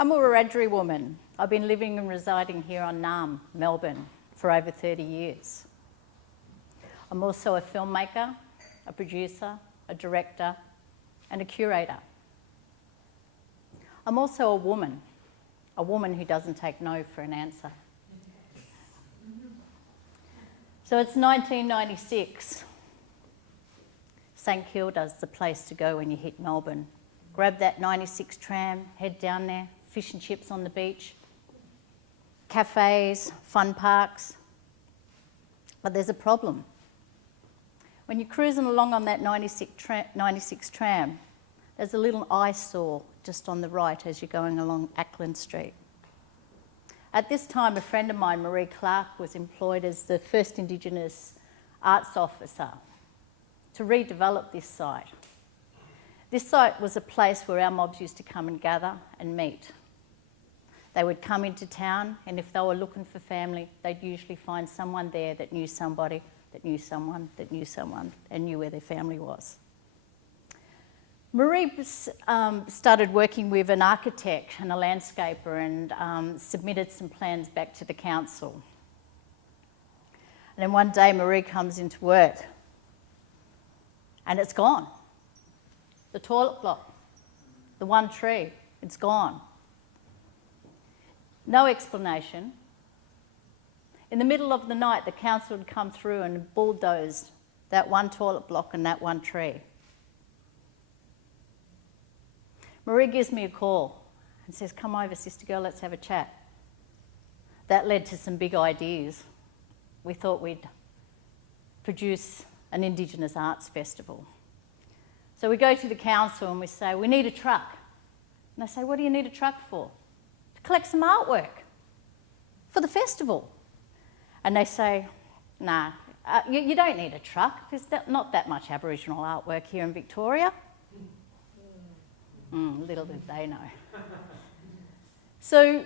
I'm a Wiradjuri woman. I've been living and residing here on Naarm, Melbourne, for over 30 years. I'm also a filmmaker, a producer, a director, and a curator. I'm also a woman who doesn't take no for an answer. So it's 1996. St Kilda's the place to go when you hit Melbourne. Grab that 96 tram, head down there, fish and chips on the beach, cafes, fun parks. But there's a problem. When you're cruising along on that 96 tram, there's a little eyesore just on the right as you're going along Ackland Street. At this time, a friend of mine, Marie Clark, was employed as the first Indigenous arts officer to redevelop this site. This site was a place where our mobs used to come and gather and meet. They would come into town, and if they were looking for family, they'd usually find someone there that knew somebody, that knew someone, that knew someone, and knew where their family was. Marie started working with an architect and a landscaper and submitted some plans back to the council. And then one day Marie comes into work and it's gone. The toilet block, the one tree, it's gone. No explanation. In the middle of the night, the council had come through and bulldozed that one toilet block and that one tree. Marie gives me a call and says, "Come over, sister girl, let's have a chat." That led to some big ideas. We thought we'd produce an Indigenous arts festival. So we go to the council and we say, "We need a truck." And they say, "What do you need a truck for?" "To collect some artwork for the festival." And they say, "Nah, you don't need a truck. There's not that much Aboriginal artwork here in Victoria." Little did they know. So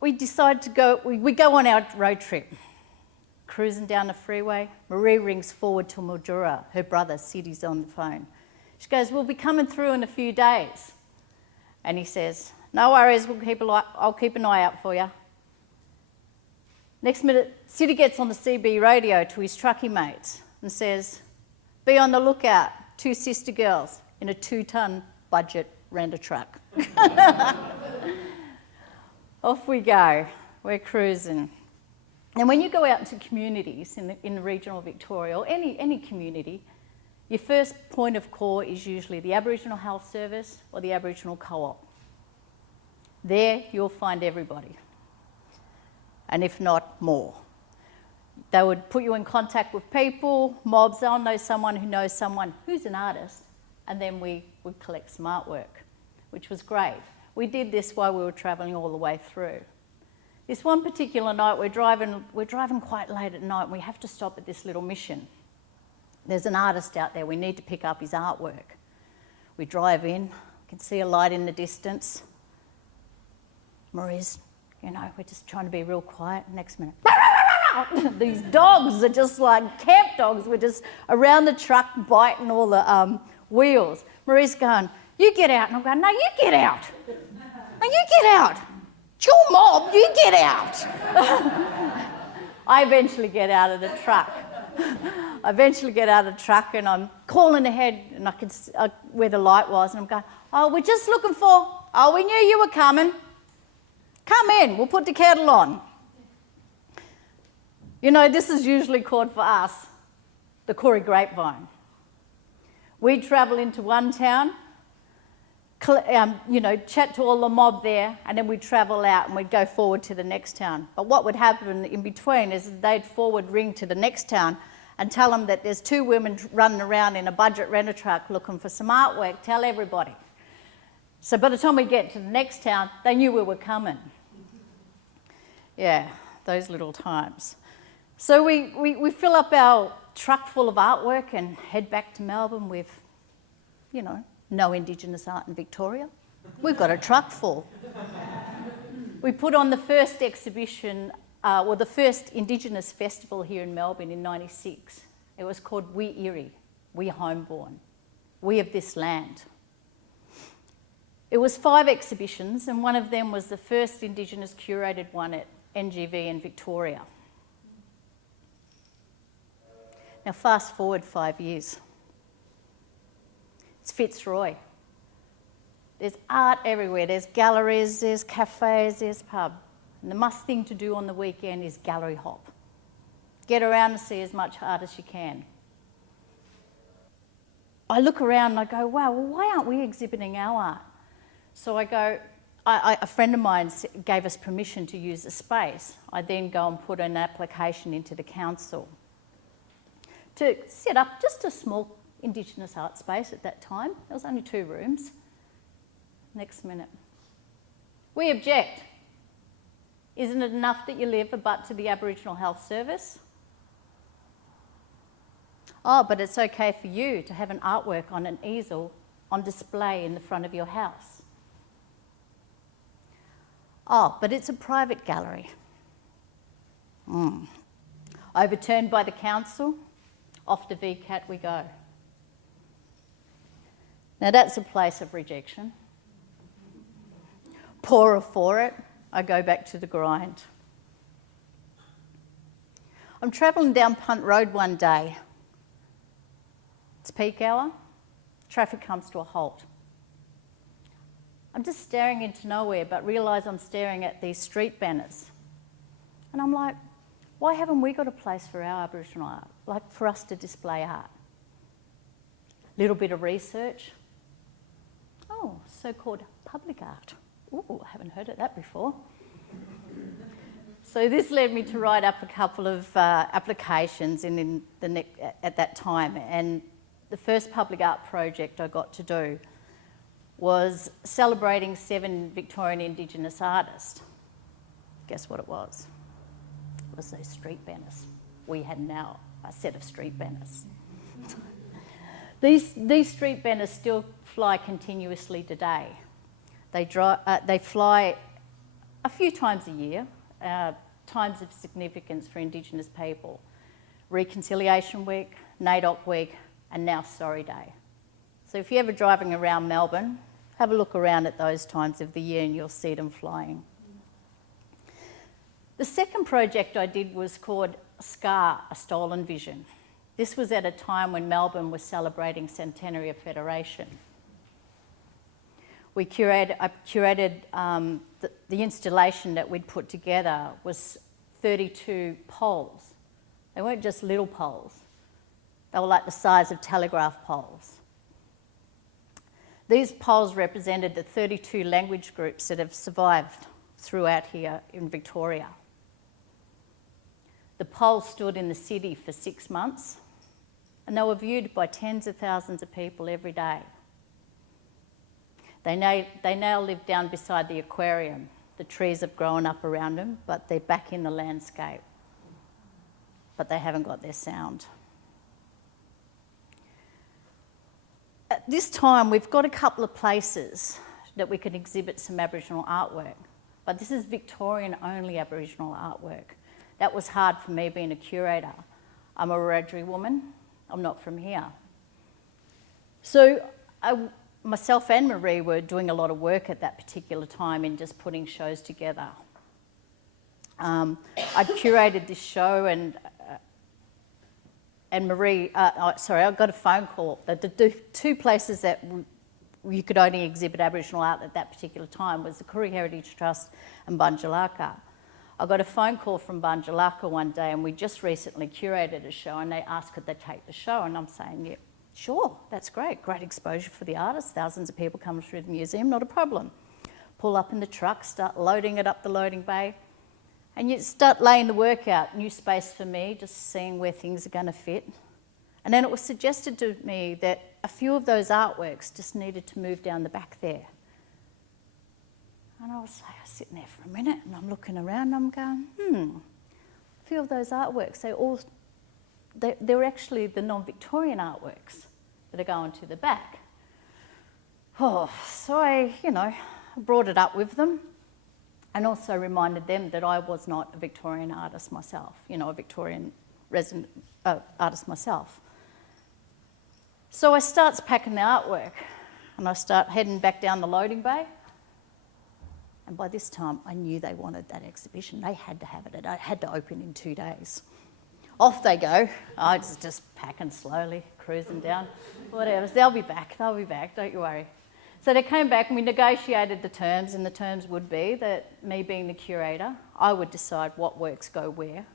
we decide to go, we go on our road trip, cruising down the freeway. Marie rings forward to Mildura, her brother, Siddy's on the phone. She goes, "We'll be coming through in a few days." And he says, "No worries, I'll keep an eye out for you." Next minute, Siddy gets on the CB radio to his truckie mates and says, "Be on the lookout, 2 sister girls in a 2-ton budget rent truck." Off we go, we're cruising. And when you go out into communities in regional Victoria, or any community, your first point of call is usually the Aboriginal Health Service or the Aboriginal Co-op. There you'll find everybody, and if not, more. They would put you in contact with people, mobs, they'll know someone who knows someone who's an artist, and then we would collect some artwork, which was great. We did this while we were travelling all the way through. This one particular night, we're driving quite late at night, and we have to stop at this little mission. There's an artist out there, we need to pick up his artwork. We drive in, we can see a light in the distance. Marie's, we're just trying to be real quiet. Next minute, these dogs are just like camp dogs. We're just around the truck biting all the wheels. Marie's going, "You get out." And I'm going, "No, you get out. No, you get out. It's your mob, you get out." I eventually get out of the truck. And I'm calling ahead, and I can see where the light was, and I'm going, "Oh, we're just looking for, we knew you were coming. Come in, we'll put the kettle on." This is usually called for us the Corey Grapevine. We'd travel into one town, chat to all the mob there, and then we'd travel out and we'd go forward to the next town. But what would happen in between is they'd forward ring to the next town and tell them that there's 2 women running around in a budget renter truck looking for some artwork. Tell everybody. So by the time we get to the next town, they knew we were coming. Yeah, those little times. So we fill up our truck full of artwork and head back to Melbourne with, no Indigenous art in Victoria. We've got a truck full. We put on the first exhibition, the first Indigenous festival here in Melbourne in '96. It was called We Erie, We Homeborn, We of This Land. It was 5 exhibitions, and one of them was the first Indigenous curated one at NGV in Victoria. Now fast forward 5 years. It's Fitzroy. There's art everywhere. There's galleries, there's cafes, there's pub. And the must thing to do on the weekend is gallery hop. Get around and see as much art as you can. I look around and I go, wow, well, why aren't we exhibiting our art? So I go, a friend of mine gave us permission to use the space. I then go and put an application into the council to set up just a small Indigenous art space at that time. There was only 2 rooms. Next minute. We object. Isn't it enough that you live a butt to the Aboriginal Health Service? Oh, but it's okay for you to have an artwork on an easel on display in the front of your house. Oh, but it's a private gallery. Overturned by the council, off to VCAT we go. Now that's a place of rejection. Poorer for it, I go back to the grind. I'm travelling down Punt Road one day. It's peak hour, traffic comes to a halt. I'm just staring into nowhere, but realise I'm staring at these street banners. And I'm like, why haven't we got a place for our Aboriginal art, like for us to display art? Little bit of research. Oh, so-called public art. Ooh, I haven't heard of that before. So this led me to write up a couple of applications at that time, and the first public art project I got to do was celebrating 7 Victorian Indigenous artists. Guess what it was? It was those street banners. We had now a set of street banners. These street banners still fly continuously today. They fly a few times a year, times of significance for Indigenous people. Reconciliation Week, NAIDOC Week, and now Story Day. So if you're ever driving around Melbourne, have a look around at those times of the year and you'll see them flying. The second project I did was called SCAR, A Stolen Vision. This was at a time when Melbourne was celebrating centenary of Federation. I curated the installation that we'd put together was 32 poles. They weren't just little poles. They were like the size of telegraph poles. These poles represented the 32 language groups that have survived throughout here in Victoria. The poles stood in the city for 6 months, and they were viewed by tens of thousands of people every day. They now live down beside the aquarium. The trees have grown up around them, but they're back in the landscape. But they haven't got their sound. At this time, we've got a couple of places that we can exhibit some Aboriginal artwork, but this is Victorian-only Aboriginal artwork. That was hard for me being a curator. I'm a Wiradjuri woman. I'm not from here. So myself and Marie were doing a lot of work at that particular time in just putting shows together. I curated this show and Marie, I got a phone call that the 2 places that you could only exhibit Aboriginal art at that particular time was the Koori Heritage Trust and Bunjalaka. I got a phone call from Bunjalaka one day, and we just recently curated a show, and they asked could they take the show, and I'm saying, yeah, sure, that's great exposure for the artists, thousands of people coming through the museum, not a problem. Pull up in the truck, start loading it up the loading bay, and you start laying the work out, new space for me, just seeing where things are going to fit. And then it was suggested to me that a few of those artworks just needed to move down the back there. And I was sitting there for a minute, and I'm looking around, and I'm going, a few of those artworks, they're actually the non-Victorian artworks that are going to the back. Oh, so I brought it up with them, and also reminded them that I was not a Victorian artist myself, a Victorian resident artist myself. So I starts packing the artwork, and I start heading back down the loading bay. And by this time, I knew they wanted that exhibition. They had to have it. It had to open in 2 days. Off they go. I was just packing slowly, cruising down. Whatever. They'll be back. Don't you worry. So they came back and we negotiated the terms, and the terms would be that me being the curator, I would decide what works go where,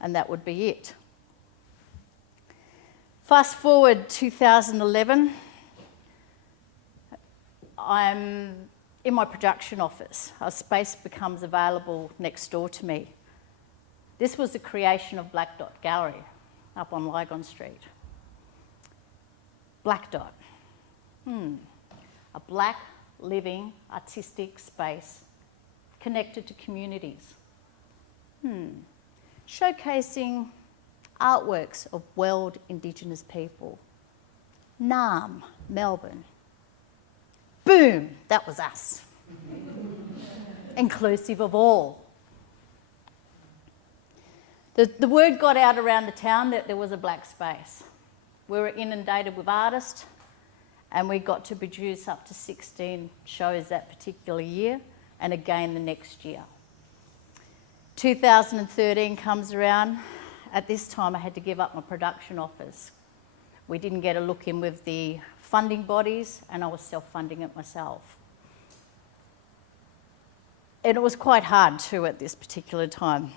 and that would be it. Fast forward 2011, I'm in my production office. A space becomes available next door to me. This was the creation of Blak Dot Gallery up on Lygon Street. Blak Dot. A black, living, artistic space connected to communities. Showcasing artworks of world Indigenous people. Naarm, Melbourne. Boom, that was us. Inclusive of all. The word got out around the town that there was a black space. We were inundated with artists, and we got to produce up to 16 shows that particular year, and again the next year. 2013 comes around. At this time, I had to give up my production office. We didn't get a look in with the funding bodies, and I was self-funding it myself. And it was quite hard too at this particular time.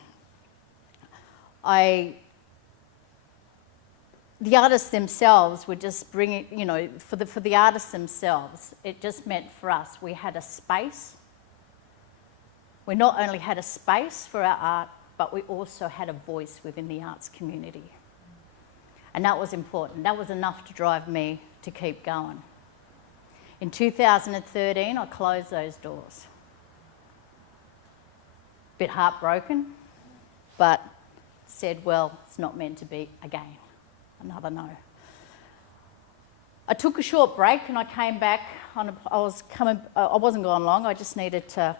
The artists themselves were just bringing, you know, for the artists themselves, it just meant for us, we had a space. We not only had a space for our art, but we also had a voice within the arts community. And that was important. That was enough to drive me to keep going. In 2013, I closed those doors. Bit heartbroken, but said, well, it's not meant to be again. Another no. I took a short break and I came back. I wasn't gone long. I just needed to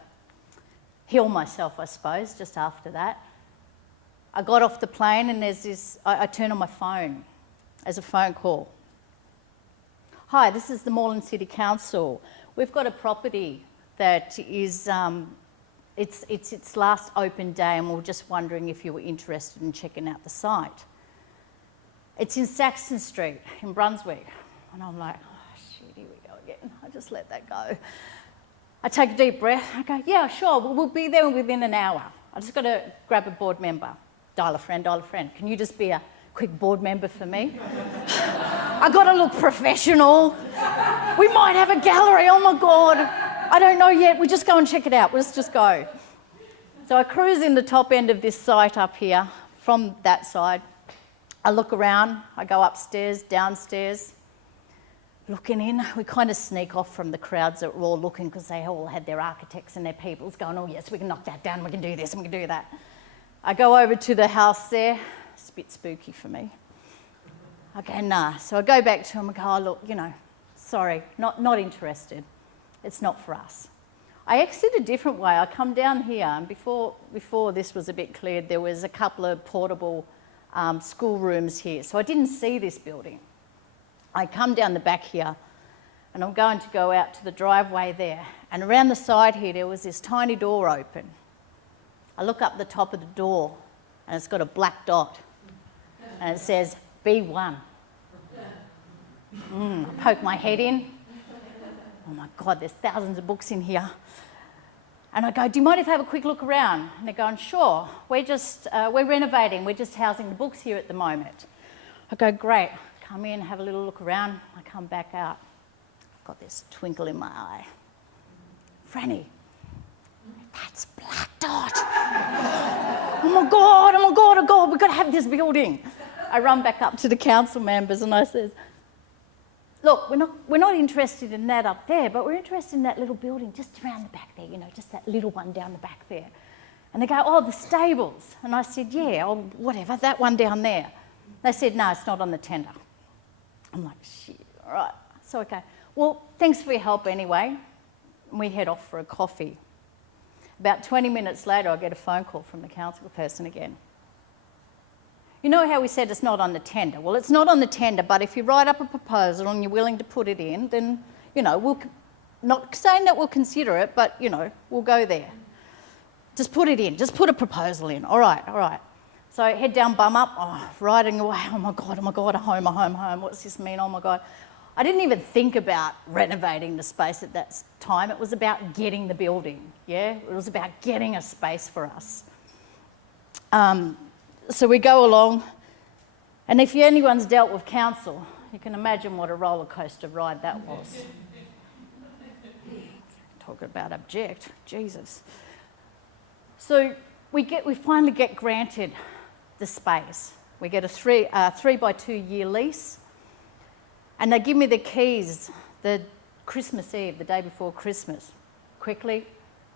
heal myself, I suppose, just after that. I got off the plane and there's this, I turned on my phone as a phone call. Hi, this is the Moreland City Council. We've got a property that is, it's its last open day, and we're just wondering if you were interested in checking out the site. It's in Saxon Street in Brunswick. And I'm like, oh shit, here we go again. I just let that go. I take a deep breath. I go, yeah, sure, we'll be there within an hour. I just got to grab a board member. Dial a friend. Can you just be a quick board member for me? I got to look professional. We might have a gallery, oh my God. I don't know yet, we just go and check it out. Let's just go. So I cruise in the top end of this site up here from that side. I look around, I go upstairs, downstairs, looking in. We kind of sneak off from the crowds that were all looking because they all had their architects and their peoples going, oh yes, we can knock that down, we can do this, and we can do that. I go over to the house there. It's a bit spooky for me. I go, nah. So I go back to him and go, oh look, you know, sorry, not interested. It's not for us. I exit a different way. I come down here, and before this was a bit cleared, there was a couple of portable school rooms here. So I didn't see this building. I come down the back here, and I'm going to go out to the driveway there. And around the side here, there was this tiny door open. I look up the top of the door, and it's got a black dot, and it says B1. I poke my head in. Oh my God, there's thousands of books in here. And I go, do you mind if I have a quick look around? And they're going, sure. We're renovating. We're just housing the books here at the moment. I go, great. Come in, have a little look around. I come back out. I've got this twinkle in my eye. Franny, that's Blak Dot. Oh my God, we've got to have this building. I run back up to the council members and I says, look, we're not interested in that up there, but we're interested in that little building just around the back there, you know, just that little one down the back there. And they go, oh, the stables. And I said, yeah, or whatever, that one down there. They said, no, it's not on the tender. I'm like, shit, all right. So, okay, well, thanks for your help anyway. And we head off for a coffee. About 20 minutes later, I get a phone call from the council person again. You know how we said it's not on the tender? Well, it's not on the tender, but if you write up a proposal and you're willing to put it in, then we'll, not saying that we'll consider it, but, we'll go there. Just put it in, just put a proposal in. All right. So head down, bum up, riding away, oh my God, home. What's this mean? Oh my God. I didn't even think about renovating the space at that time. It was about getting the building, yeah? It was about getting a space for us. So we go along, and if anyone's dealt with council, you can imagine what a roller coaster ride that was. Talk about object, Jesus. So we finally get granted the space. We get a 3 by 2 year lease, and they give me the keys the Christmas Eve, the day before Christmas. Quickly,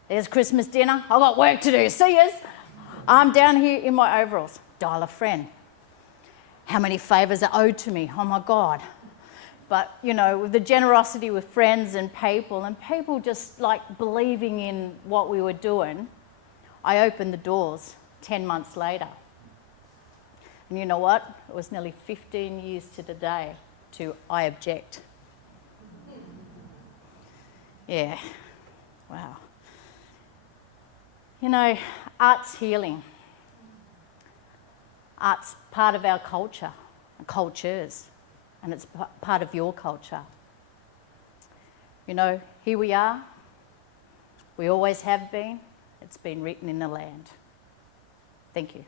there's Christmas dinner. I've got work to do. See yous. I'm down here in my overalls. Dial a friend. How many favours are owed to me? Oh my God. But, with the generosity with friends and people just like believing in what we were doing, I opened the doors 10 months later. And you know what? It was nearly 15 years to the day to I object. Yeah, wow. Art's healing. Art's part of our culture, cultures, and it's part of your culture. Here we are. We always have been. It's been written in the land. Thank you.